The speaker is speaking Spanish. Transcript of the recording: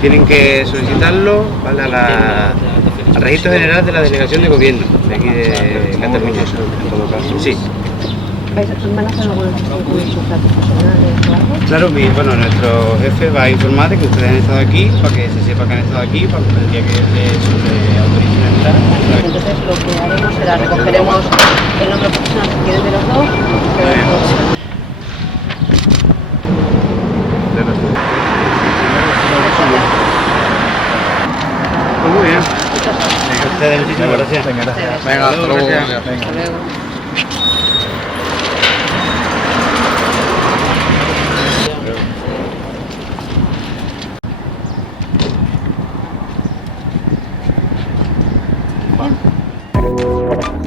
Tienen que solicitarlo, ¿vale? Al registro general de la delegación de gobierno de aquí de Cataluña, en todo caso. Sí. ¿Van a hacer alguna gestión con sus datos personales o algo? Claro, bueno, nuestro jefe va a informar de que ustedes han estado aquí, para que se sepa que han estado aquí, para que el día que se autoricen a entrar. Entonces lo que haremos será recogeremos el nombre profesional si quieren de los dos. Pues muy bien. Muchas gracias. A ustedes, muchísimas gracias. Venga, gracias. Venga, hasta luego. Gracias. Venga. Hasta luego. Vale.